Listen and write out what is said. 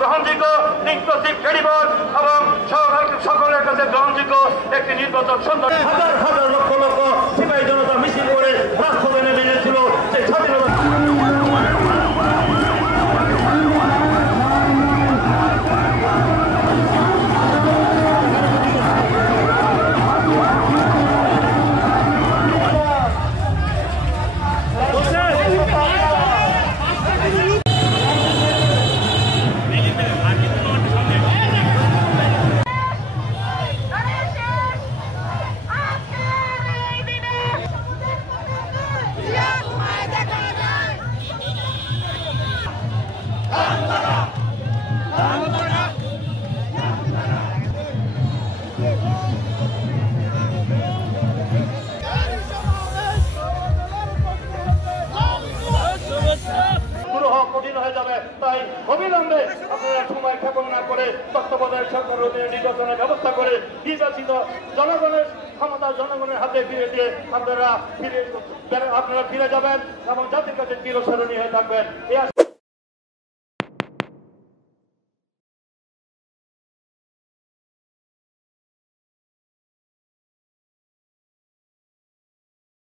গ্রহণযোগ্য, inclusive, credible এবং সকলের কাছে গ্রহণযোগ্য একটি নির্বাচন সুন্দর। হাজার হাজার লক্ষ লক্ষ সিপাহী জনতা মিছিল করে রাজপথে নেমে গিয়েছিল সেই স্বাধীনতা। কঠিন হয়ে যাবে, তাই অবিলম্বে আপনারা সময় ক্ষেপণ না করে তত্ত্বাবধায়ক সরকার নির্বাচনের ব্যবস্থা করে নির্বাচিত জনগণের ক্ষমতা জনগণের হাতে ফিরে দিয়ে আপনারা ফিরে যাবেন এবং জাতির কাছে চিরস্মরণীয় হয়ে থাকবেন।